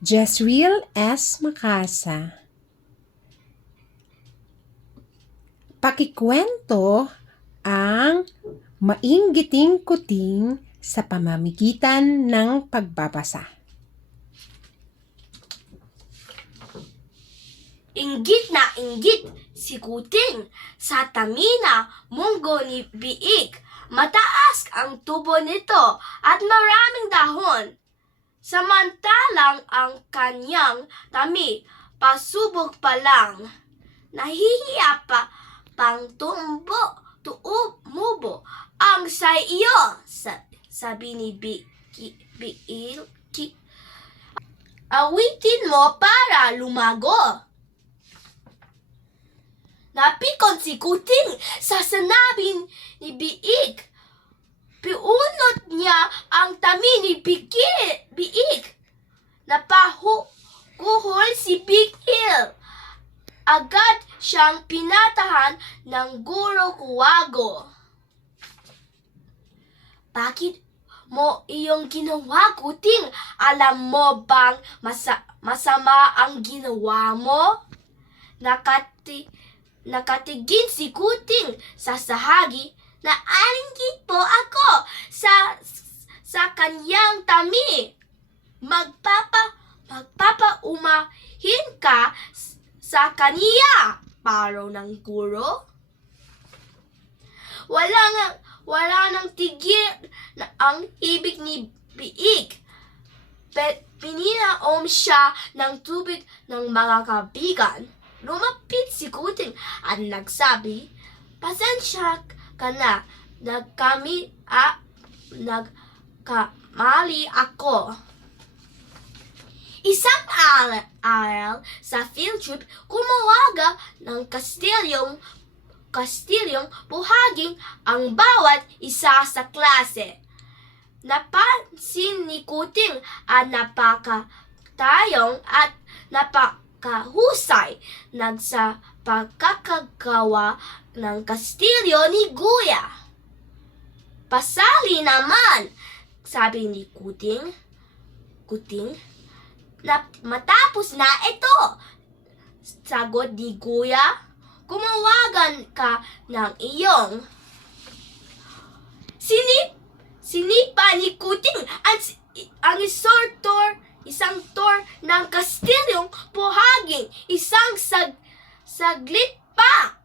Jezreel S. Macasa. Pakikwento ang mainggiting kuting sa pamamagitan ng pagbabasa. Inggit na inggit si kuting sa tamina munggo ni biik. Mataas ang tubo nito at maraming dahon. Samantalang ang kanyang tami pasubok pa lang. Nahihiya pa pang tumubo ang sa iyo, sabi ni Biil. Awitin mo para lumago. Napikon si kuting sa sanabi ni biik. Piunot niya ang tami ni biik. Napahukuhol si Biil. Agad siyang pinatahan ng guro kuwago. Bakit mo iyong ginawa, kuting? Alam mo bang masama ang ginawa mo? Nakatigin si kuting sa sahagi. Nainggit po ako sa kanyang tami. Magpapaumahin ka sa kaniya, paraw ng guro. Wala nang tigil na ang ibig ni biik. Pininaom siya ng tubig ng mga kaibigan. Lumapit si kuting at nagsabi, "Pasensya ka na, nagkamali ako." Isang araw sa field trip, kumawaga ng kastilyong buhaging ang bawat isa sa klase. Napansin ni kuting ang napakatayong at napakahusay sa pagkakagawa ng kastilyo ni Guya. "Pasali naman," sabi ni kuting. "Matapos na ito," sagot ni Guya. "Kumawagan ka ng iyong." Sinipa ni kuting ang isang tor ng kastilyong buhaging. Isang saglit pa.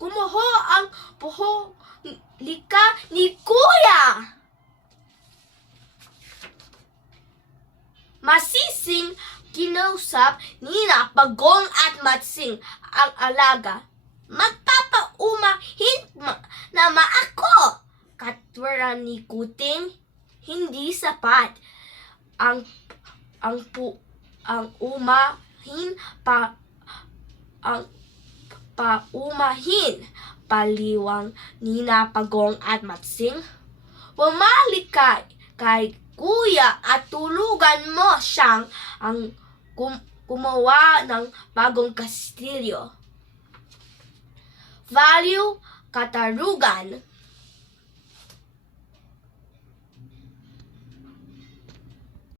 Kumuho ang lika ni Kuya. Masising kinausap ni Pagong at Matsing ang alaga. "Magpapaumahin naman ako," katwiran ni kuting. Hindi sapat ang paumahin, paliwang ni Pagong at Matsing. "Bumalik kay Kuya at tulugan mo siyang gumawa ng bagong kastilyo." Value, katarugan.